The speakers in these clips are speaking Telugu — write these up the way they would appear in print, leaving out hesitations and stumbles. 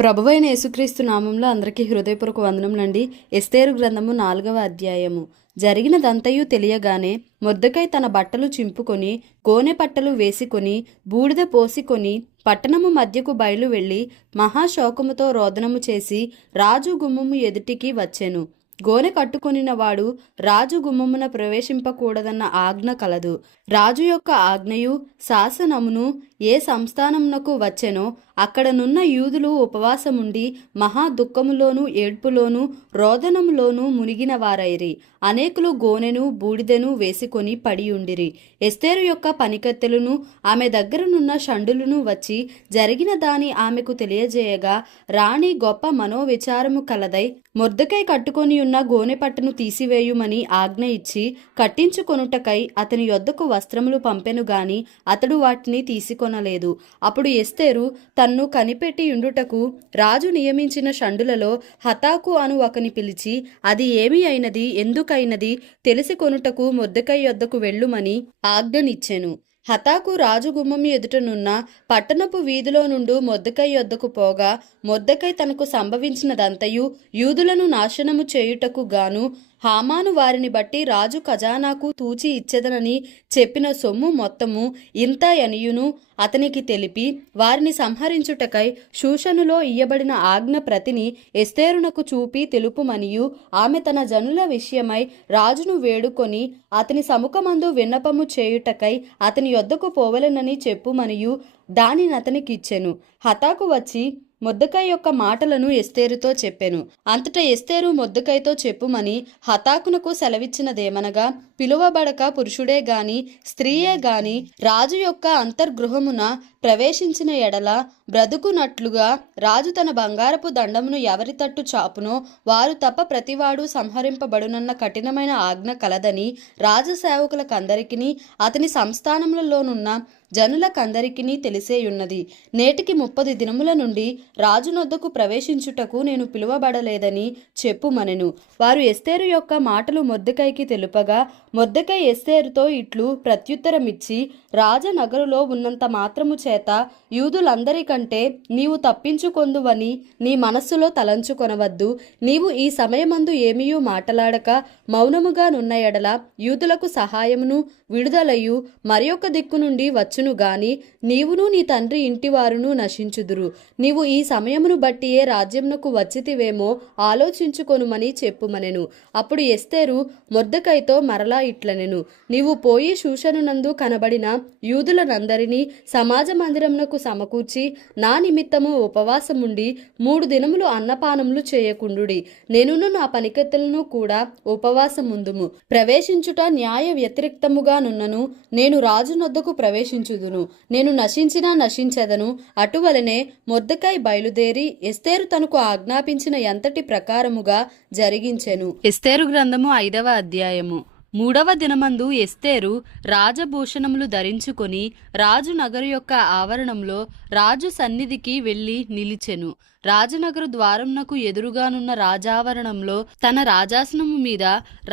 ప్రభువైన యేసుక్రీస్తు నామంలో అందరికీ హృదయపూర్వక వందనములండి. ఎస్తేరు గ్రంథము 4వ అధ్యాయము. జరిగినదంతయు తెలియగానే మొర్దెకై తన బట్టలు చింపుకొని గోనె పట్టలు వేసుకొని బూడిద పోసికొని పట్టణము మధ్యకు బయలు వెళ్ళి మహాశోకముతో రోదనము చేసి రాజు గుమ్మము ఎదుటికి వచ్చెను. గోనె కట్టుకొనిన వాడు రాజు గుమ్మమున ప్రవేశింపకూడదన్న ఆజ్ఞ కలదు. రాజు యొక్క ఆజ్ఞయు శాసనమును ఏ సంస్థానమునకు వచ్చెనో అక్కడనున్న యూదులు ఉపవాసముండి మహా దుఃఖములోను ఏడ్పులోను రోదనములోను మునిగిన వారైరి. అనేకులు గోనెను బూడిదెను వేసుకొని పడియుండిరి. ఎస్తేరు యొక్క పనికత్తెలను ఆమె దగ్గరనున్న షండులను వచ్చి జరిగిన దాని ఆమెకు తెలియజేయగా రాణి గొప్ప మనోవిచారము కలదై మొర్దెకై కట్టుకొని ఉన్న గోనె పట్టను తీసివేయుమని ఆజ్ఞ ఇచ్చి కట్టించుకొనుటకై అతని యొద్దకు వస్త్రములు పంపెను గాని అతడు వాటిని తీసుకొనలేదు. అప్పుడు ఎస్తేరు తన్ను కనిపెట్టి ఉండుటకు రాజు నియమించిన షండులలో హతాకు అను ఒకని పిలిచి అది ఏమి అయినది ఎందుకైనది తెలిసి కొనుటకు మొర్దెకై యొద్దకు వెళ్ళుమని ఆజ్ఞనిచ్చెను. హతాకు రాజు గుమ్మం ఎదుటనున్న పట్టణపు వీధిలో నుండి మొర్దెకై యొద్దకు పోగా మొర్దెకై తనకు సంభవించినదంతయు యూదులను నాశనము చేయుటకు గాను హామాను వారిని బట్టి రాజు ఖజానాకు తూచి ఇచ్చెదనని చెప్పిన సొమ్ము మొత్తము ఇంత అనియును అతనికి తెలిపి వారిని సంహరించుటకై షూషనులో ఇయ్యబడిన ఆజ్ఞ ప్రతిని ఎస్తేరునకు చూపి తెలుపుమనియు ఆమె తన జనుల విషయమై రాజును వేడుకొని అతని సముఖమందు విన్నపము చేయుటకై అతని యొద్దకు పోవలెనని చెప్పుమనియు దానిని అతనికిచ్చెను. హతాకు వచ్చి మొర్దెకై యొక్క మాటలను ఎస్తేరుతో చెప్పెను. అంతటా ఎస్తేరు మొర్దెకైతో చెప్పుమని హతాకునకు సెలవిచ్చినదేమనగా, పిలువబడక పురుషుడే గాని స్త్రీయే గాని రాజు యొక్క అంతర్గృహమున ప్రవేశించిన ఎడల బ్రతుకునట్లుగా రాజు తన బంగారపు దండమును ఎవరి తట్టు చాపునో వారు తప్ప ప్రతివాడు సంహరింపబడునన్న కఠినమైన ఆజ్ఞ కలదని రాజసేవకులకందరికీ అతని సంస్థానములలోనున్న జనులకందరికీ తెలిసేయున్నది. నేటికి 30 దినముల నుండి రాజునొద్దకు ప్రవేశించుటకు నేను పిలువబడలేదని చెప్పుమనెను. వారు ఎస్తేరు యొక్క మాటలు మొర్దెకైకి తెలుపగా మొర్దెకై ఎస్తేరుతో ఇట్లు ప్రత్యుత్తరమిచ్చి, రాజనగరులో ఉన్నంత మాత్రము చేత యూదులందరికంటే నీవు తప్పించుకొందువని నీ మనస్సులో తలంచుకొనవద్దు. నీవు ఈ సమయమందు ఏమీయూ మాటలాడక మౌనముగా నున్న ఎడల యూదులకు సహాయమును విడుదలయు మరియొక దిక్కు నుండి వచ్చును గాని నీవును నీ తండ్రి ఇంటివారును నశించుదురు. నీవు ఈ సమయమును బట్టియే రాజ్యమునకు వచ్చితివేమో ఆలోచించుకొనుమని చెప్పుమనెను. అప్పుడు ఎస్తేరు మొర్దెకైతో మరలా ఇట్లనెను, నీవు పోయి షూషనునందు కనబడిన యూదులనందరినీ సమాజ మందిరమునకు సమకూర్చి నా నిమిత్తము ఉపవాసముండి 3 దినములు అన్నపానములు చేయకుండుడి. నేనును నా పనికెత్తెలను కూడా ఉపవాసముందుము. ప్రవేశించుట న్యాయ వ్యతిరిక్తముగా నున్నను నేను రాజునొద్దకు ప్రవేశించుదును. నేను నశించినా నశించెదను. అటువలనే మొర్దెకై బయలుదేరి ఎస్తేరు తనకు ఆజ్ఞాపించిన ఎంతటి ప్రకారముగా జరిగించెను. ఎస్తేరు గ్రంథము 5వ అధ్యాయము. 3వ దినమందు ఎస్తేరు రాజభూషణములు ధరించుకొని రాజు నగరు యొక్క ఆవరణంలో రాజు సన్నిధికి వెళ్లి నిలిచెను. రాజనగరు ద్వారమునకు ఎదురుగానున్న రాజావరణంలో తన రాజాసనము మీద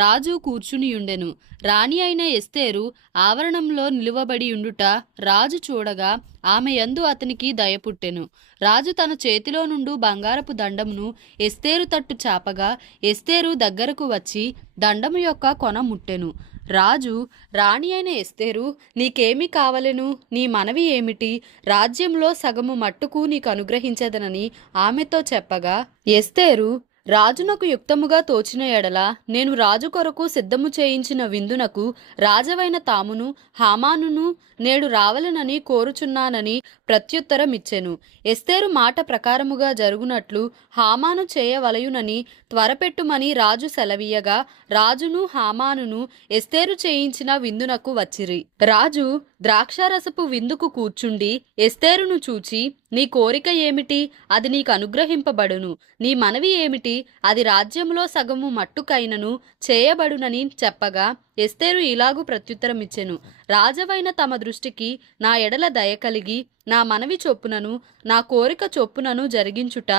రాజు కూర్చునియుండెను. రాణి అయిన ఎస్తేరు ఆవరణంలో నిలువబడి ఉండుట రాజు చూడగా ఆమె యందు అతనికి దయపుట్టెను. రాజు తన చేతిలో నుండి బంగారపు దండమును ఎస్తేరు తట్టు చాపగా ఎస్తేరు దగ్గరకు వచ్చి దండము యొక్క కొన ముట్టెను. రాజు, రాణి అయిన ఎస్తేరు, నీకేమి కావలెను? నీ మనవి ఏమిటి? రాజ్యంలో సగము మట్టుకు నీకు అనుగ్రహించదనని ఆమెతో చెప్పగా ఎస్తేరు, రాజునకు యుక్తముగా తోచిన ఎడల నేను రాజు కొరకు సిద్ధము చేయించిన విందునకు రాజవైన తామును హామానును నేడు రావలెనని కోరుచున్నానని ప్రత్యుత్తరమిచ్చెను. ఎస్తేరు మాట ప్రకారముగా జరుగునట్లు హామాను చేయవలయునని త్వరపెట్టుమని రాజు సెలవీయగా రాజును హామానును ఎస్తేరు చేయించిన విందునకు వచ్చిరి. రాజు ద్రాక్షారసపు విందుకు కూర్చుండి ఎస్తేరును చూచి, నీ కోరిక ఏమిటి? అది నీకు అనుగ్రహింపబడును. నీ మనవి ఏమిటి? అది రాజ్యములో సగము మట్టుకైనను చేయబడునని చెప్పగా ఎస్తేరు ఇలాగు ప్రత్యుత్తరమిచ్చెను, రాజవైన తమ దృష్టికి నా ఎడల దయ కలిగి నా మనవి చొప్పునను నా కోరిక చొప్పునను జరిగించుట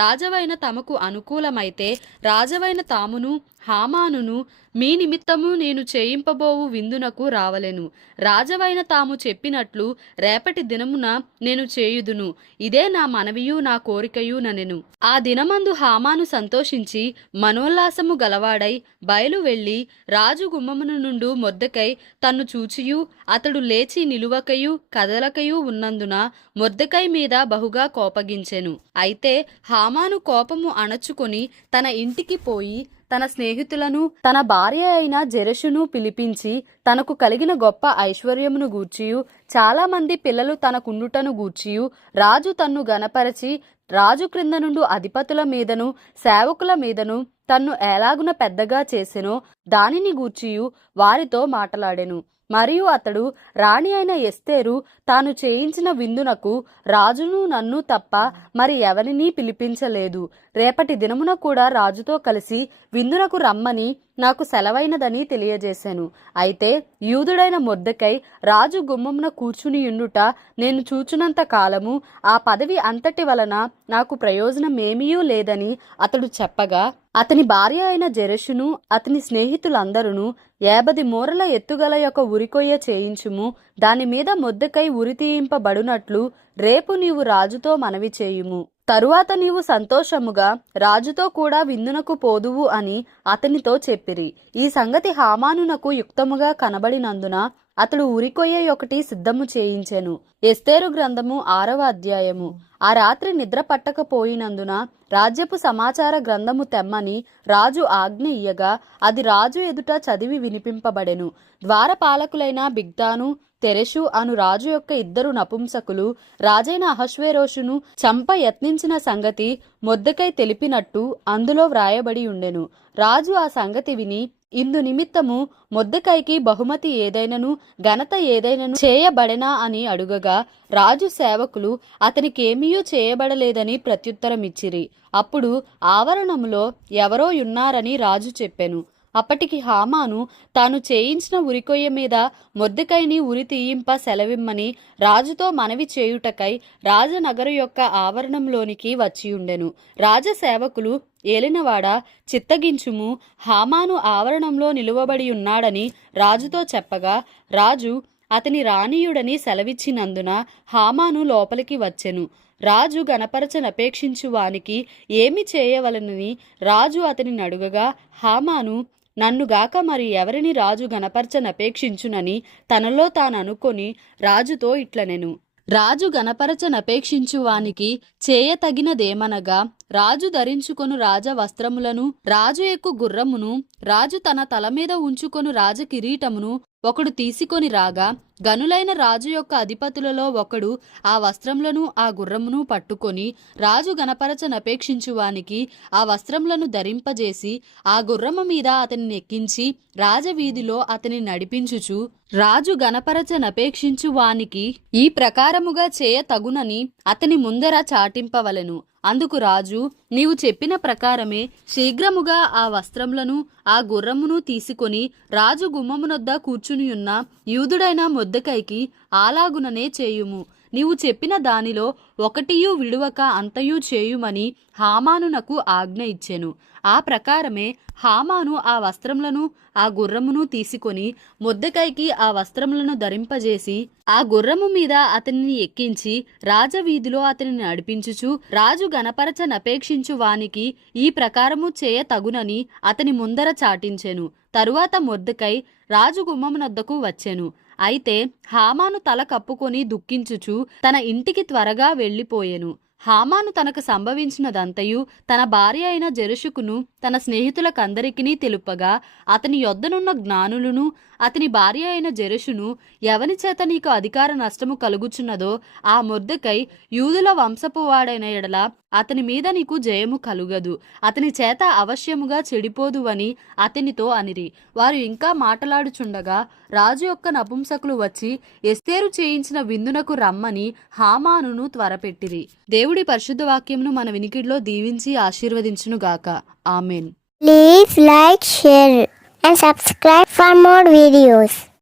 రాజవైన తమకు అనుకూలమైతే రాజవైన తామును హామానును మీ నిమిత్తము నేను చేయింపబోవు విందునకు రావలెను. రాజవైన తాము చెప్పినట్లు రేపటి దినమున నేను చేయుదును. ఇదే నా మనవియు నా కోరికయు ననెను. ఆ దినమందు హామాను సంతోషించి మనోల్లాసము గలవాడై బయలు వెళ్ళి రాజు గుమ్మమున నుండు మొర్దెకై తన్ను చూచియు అతడు లేచి నిలువకయు కదలకయు ఉన్నందున మొర్దెకై మీద బహుగా కోపగించెను. అయితే హామాను కోపము అణచుకొని తన ఇంటికి పోయి తన స్నేహితులను తన భార్య అయిన జెరెషును పిలిపించి తనకు కలిగిన గొప్ప ఐశ్వర్యమును గూర్చియు చాలా మంది పిల్లలు తనకుండుటను గూర్చియు రాజు తన్ను గనపరచి రాజు క్రింద నుండు అధిపతుల మీదను సేవకుల మీదను తన్ను ఎలాగున పెద్దగా చేసెనో దానిని గూర్చియు వారితో మాట్లాడెను. మరియు అతడు రాణి అయిన ఎస్తేరు తాను చేయించిన విందునకు రాజును నన్ను తప్ప మరి ఎవరినీ పిలిపించలేదు. రేపటి దినమున కూడా రాజుతో కలిసి విందునకు రమ్మని నాకు సెలవైనదని తెలియజేశాను. అయితే యూదుడైన మొర్దెకై రాజు గుమ్మమున కూర్చునియుండుట నేను చూచునంత కాలము ఆ పదవి అంతటి వలన నాకు ప్రయోజనమేమీయూ లేదని అతడు చెప్పగా అతని భార్య అయిన జెరెషును అతని స్నేహితులందరూ 50 మూరల ఎత్తుగల యొక్క ఉరికొయ్య చేయించుము, దాని మీద మొర్దెకై ఉరి తీయింపబడునట్లు రేపు నీవు రాజుతో మనవి చేయుము. తరువాత నీవు సంతోషముగా రాజుతో కూడా విందునకు పోదువు అని అతనితో చెప్పిరి. ఈ సంగతి హామానునకు యుక్తముగా కనబడినందున అతడు ఉరికొయ్య ఒకటి సిద్ధము చేయించెను. ఎస్తేరు గ్రంథము 6వ అధ్యాయము. ఆ రాత్రి నిద్ర పట్టకపోయినందున రాజ్యపు సమాచార గ్రంథము తెమ్మని రాజు ఆజ్ఞ ఇయ్యగా అది రాజు ఎదుట చదివి వినిపింపబడెను. ద్వారపాలకులైన బిగ్తాను తెరెషు అను రాజు యొక్క 2 నపుంసకులు రాజైన అహష్వేరోషును చంప యత్నించిన సంగతి మొర్దెకై తెలిపినట్టు అందులో వ్రాయబడి ఉండెను. రాజు ఆ సంగతి విని ఇందు నిమిత్తము మొర్దెకైకి బహుమతి ఏదైనను ఘనత ఏదైనను చేయబడెనా అని అడుగగా రాజు సేవకులు అతనికేమీయూ చేయబడలేదని ప్రత్యుత్తరమిచ్చిరి. అప్పుడు ఆవరణములో ఎవరో ఉన్నారని రాజు చెప్పెను. అప్పటికి హామాను తాను చేయించిన ఉరికొయ్య మీద మొర్దెకైని ఉరి తీయింప సెలవిమ్మని రాజుతో మనవి చేయుటకై రాజనగరు యొక్క ఆవరణంలోనికి వచ్చియుండెను. రాజసేవకులు ఏలినవాడ చిత్తగించుము, హామాను ఆవరణంలో నిలువబడి ఉన్నాడని రాజుతో చెప్పగా రాజు అతని రానీయుడని సెలవిచ్చినందున హామాను లోపలికి వచ్చెను. రాజు గణపరచనపేక్షించు వానికి ఏమి చేయవలనని రాజు అతనిని అడుగగా హామాను నన్నుగాక మరి ఎవరిని రాజు గణపరచనపేక్షించునని తనలో తాననుకొని రాజుతో ఇట్లనెను. రాజు గణపరచనపేక్షించు వానికి చేయతగినదేమనగా రాజు ధరించుకొను రాజ వస్త్రములను రాజు ఎక్కు గుర్రమును రాజు తన తల మీద ఉంచుకొను రాజ కిరీటమును ఒకడు తీసుకొని రాగా గనులైన రాజు యొక్క అధిపతులలో ఒకడు ఆ వస్త్రములను ఆ గుర్రమును పట్టుకొని రాజు గణపరచనపేక్షించువానికి ఆ వస్త్రములను ధరింపజేసి ఆ గుర్రము మీద అతనిని ఎక్కించి రాజవీధిలో అతని నడిపించుచు రాజు గణపరచనపేక్షించు వానికి ఈ ప్రకారముగా చేయ తగునని అతని ముందర చాటింపవలెను. అందుకు రాజు నీవు చెప్పిన ప్రకారమే శీఘ్రముగా ఆ వస్త్రములను ఆ గుర్రమును తీసుకొని రాజు గుమ్మమునొద్ద కూర్చునియున్న యూదుడైన మొర్దెకైకి అలాగుననే చేయుము. నీవు చెప్పిన దానిలో ఒకటియు విడువక అంతయు చేయుమని హామానునకు ఆజ్ఞ ఇచ్చెను. ఆ ప్రకారమే హామాను ఆ వస్త్రములను ఆ గుర్రమును తీసుకొని మొర్దెకైకి ఆ వస్త్రములను ధరింపజేసి ఆ గుర్రము మీద అతనిని ఎక్కించి రాజవీధిలో అతనిని నడిపించుచు రాజు గణపరచనపేక్షించు వానికి ఈ ప్రకారము చేయ తగునని అతని ముందర చాటించెను. తరువాత మొర్దెకై రాజు గుమ్మమునొద్దకు వచ్చెను. అయితే హామాను తల కప్పుకొని దుఃఖించుచు తన ఇంటికి త్వరగా వెళ్ళిపోయెను. హామాను తనకు సంభవించినదంతయు తన భార్య అయిన జెరెషుకును తన స్నేహితులకందరికీ తెలుపగా అతని యొద్దనున్న జ్ఞానులను అతని భార్య అయిన జెరెషును ఎవని చేత నీకు అధికార నష్టము కలుగుచున్నదో ఆ మొర్దెకై యూదుల వంశపు వాడైన ఎడల అతని మీద నీకు జయము కలుగదు, అతని చేత అవశ్యముగా చెడిపోదువని అతనితో అనిరి. వారు ఇంకా మాటలాడుచుండగా రాజు యొక్క నపుంసకులు వచ్చి ఎస్తేరు చేయించిన విందునకు రమ్మని హామానును త్వరపెట్టిరి. దేవుడి పరిశుద్ధ వాక్యమును మన వినికిడిలో దీవించి ఆశీర్వదించును గాక. Amen. Please like, share and subscribe for more videos.